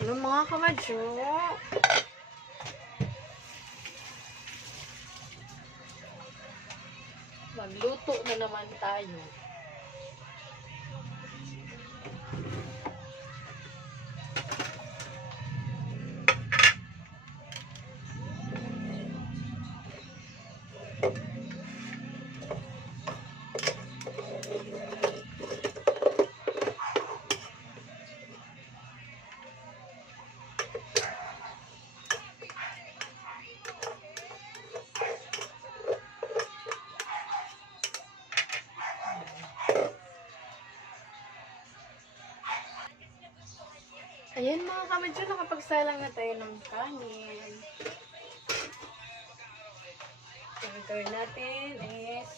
Ano mga kamadyo? Magluto na naman tayo. Ayan mga kamadyo, nakapagsalang na tayo ng kanin. Ang gawin natin is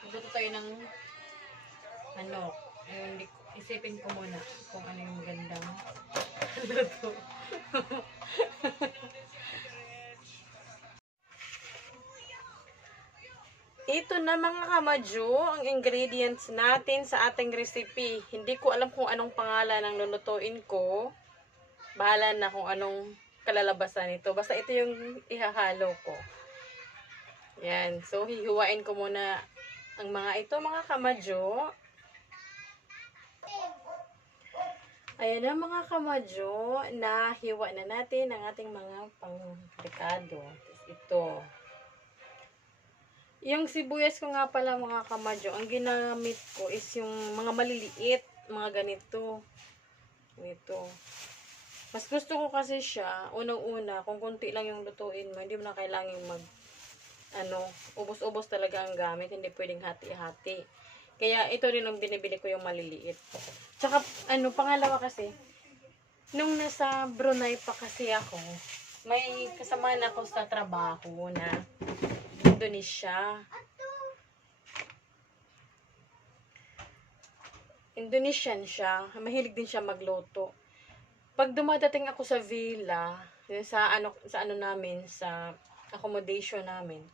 magluto tayo ng isipin ko muna kung ano yung gandang luto. Ito na mga kamadyo, ang ingredients natin sa ating recipe. Hindi ko alam kung anong pangalan ng lulutuin ko. Bahala na kung anong kalalabasan nito. Basta ito yung ihahalo ko. Yan. So, hihiwain ko muna ang mga ito mga kamadyo. Ayan na mga kamadyo, nahiwa na natin ang ating mga pang-ricado. Ito. Yung sibuyas ko nga pala mga kamadyo, ang ginamit ko is yung mga maliliit, mga ganito. Ito. Mas gusto ko kasi siya, unang-una, kung konti lang yung lutuin mo, hindi mo na kailangan ubos-ubos talaga ang gamit, hindi pwedeng hati-hati. Kaya ito rin ang binibili ko yung maliliit. Tsaka, pangalawa kasi, nung nasa Brunei pa kasi ako, may kasama na ako sa trabaho na Indonesian siya. Mahilig din siya magluto. Pag dumadating ako sa villa, sa accommodation namin.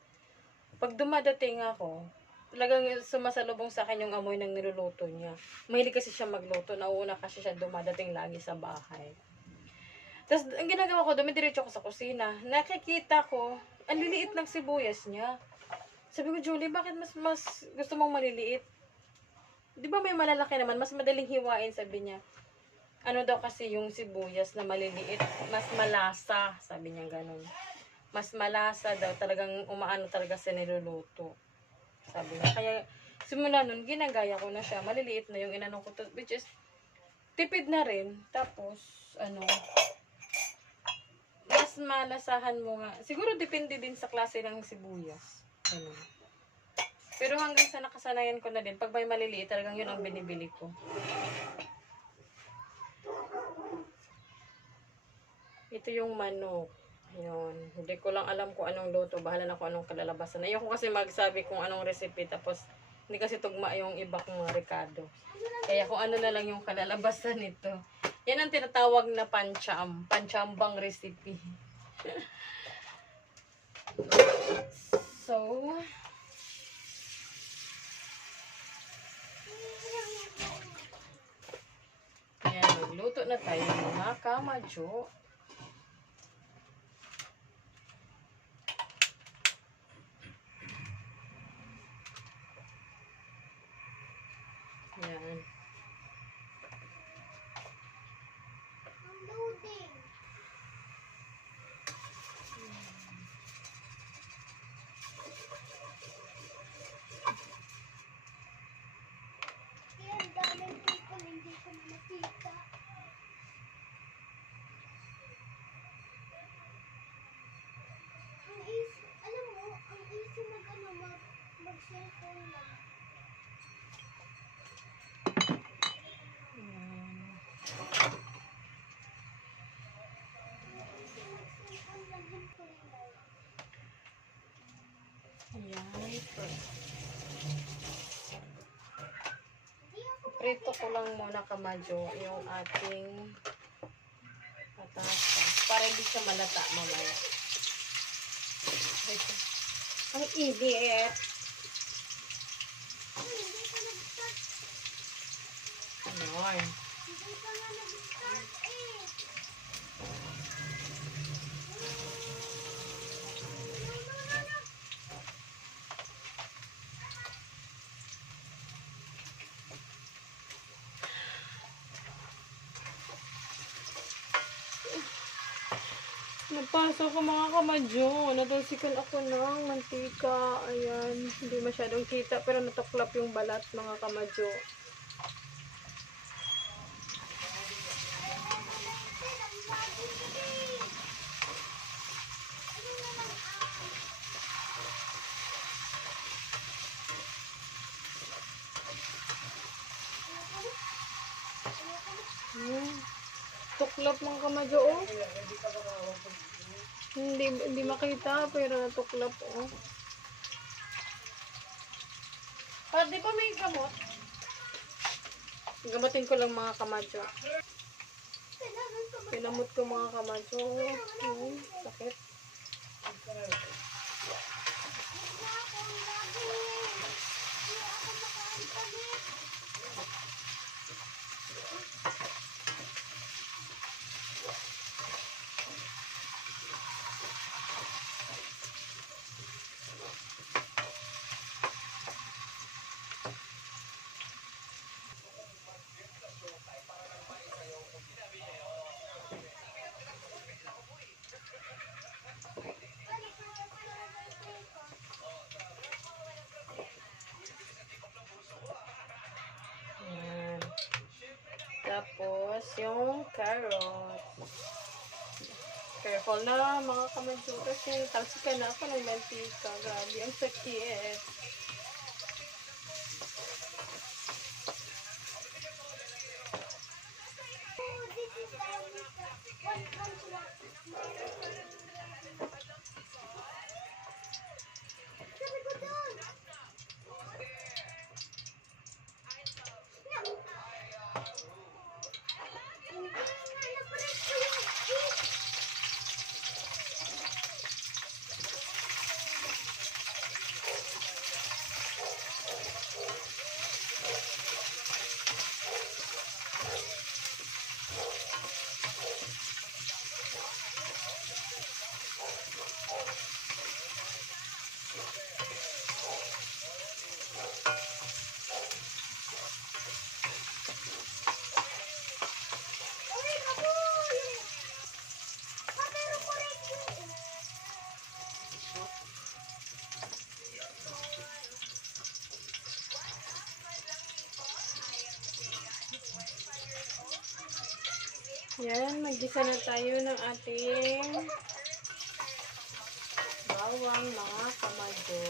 Pag dumadating ako, talagang sumasalubong sa akin yung amoy ng niluluto niya. Mahilig kasi siya magluto. Nauuna kasi siya dumadating lagi sa bahay. Tapos, ang ginagawa ko, dumidiretso ko sa kusina. Nakikita ko, ang liliit ng sibuyas niya. Sabi ko, Julie, bakit mas gusto mong maliliit? Di ba may malalaki naman? Mas madaling hiwain, sabi niya. Ano daw kasi yung sibuyas na maliliit, mas malasa, sabi niya ganun. Mas malasa daw, talagang umaano talaga sa niluluto. Sabi niya. Kaya, simula nun, ginagaya ko na siya. Maliliit na yung inanong ko to, which is, tipid na rin. Tapos, mas malasahan mo nga. Siguro depende din sa klase ng sibuyas. Pero hanggang sa nakasanayan ko na din, pag may maliliit, talagang yun ang binibili ko. Ito yung manok. Yun. Hindi ko lang alam kung anong luto. Bahala na kung anong kalalabasan. Ayoko kasi magsabi kung anong recipe. Tapos, hindi kasi tugma yung iba kong mga Ricardo. Kaya kung ano na lang yung kalalabasan nito. Yan ang tinatawag na pancham. Panchambang recipe. So, ayan, magluto na tayo mga kamadyo. Ayan. Prito ko lang muna kamadyo yung ating patatas para hindi siya malata mamaya. Ang init. Ayan. Napasok ko mga kamadyo. Natalsikan ako ng mantika. Ayan. Hindi masyadong kita pero natuklap yung balat mga kamadyo. Tuklap mga kamadyo, oh. Hindi makita, pero natuklap, oh. Di ba may gamot? Gamatin ko lang mga kamadyo. Pinamot ko mga kamadyo. Sakit. Ayan. Tapos, yung carrots. Careful na mga kamadyo kasi talsikan na ako ng mantika. Grabe, ang sakit. Yan, mag-gisa na tayo ng ating bawang mga kamadyo.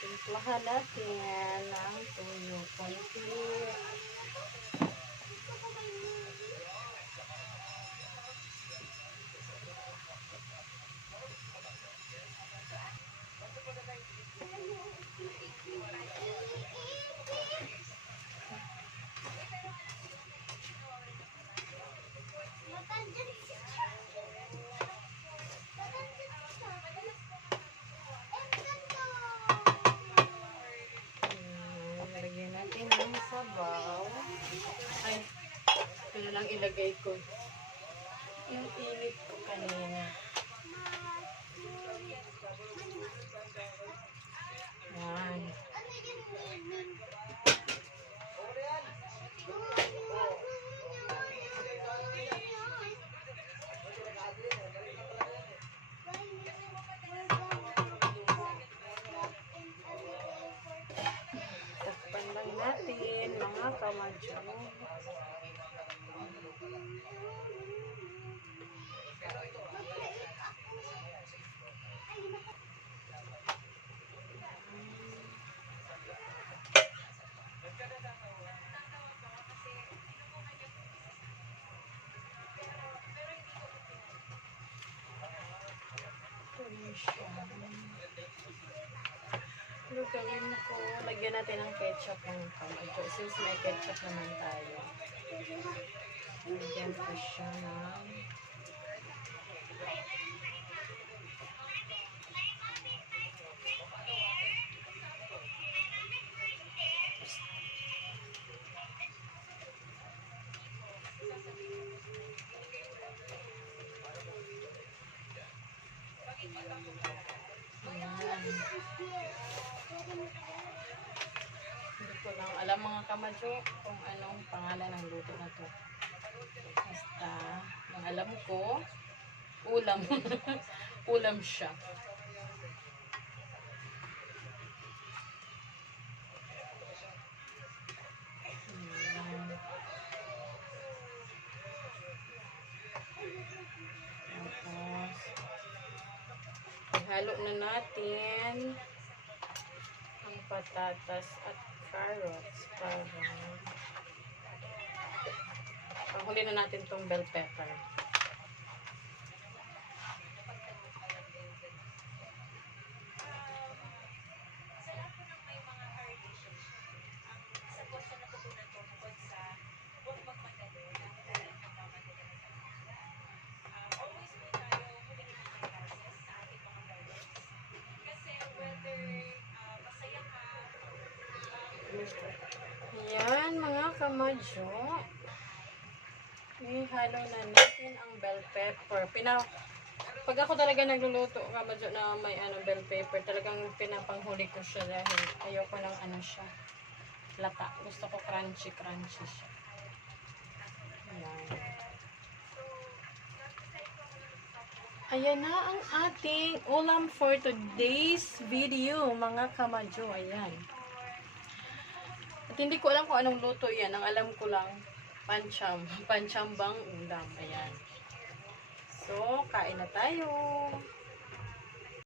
Timplahan natin ang tuyo konti. lang ilagay ko yung init ko kanina. Yan. Takpan lang natin mga kamadyo. Ano gawin ko? Lagyan natin ng ketchup ng kamadyo. Since may ketchup naman tayo. Lagyan ko siya ng hindi ko lang alam mga kamadyo kung anong pangalan ng luto na to. Basta, ang alam ko, ulam. Ulam siya. Tapos, ihalo na natin ang patatas at carrots para panghuli na natin tong bell pepper. Yan mga kamadyo. Ihalo na natin ang bell pepper. Pag ako talaga nagluluto kamadyo na may bell pepper, talagang pinapanghuli ko siya dahil ayoko ng siya lata. Gusto ko crunchy siya. Ayan. Ayan na ang ating ulam for today's video mga kamadyo. Ayan. At hindi ko alam kung anong luto yan. Ang alam ko lang, panchambang ulam. Ayan. So, kain na tayo.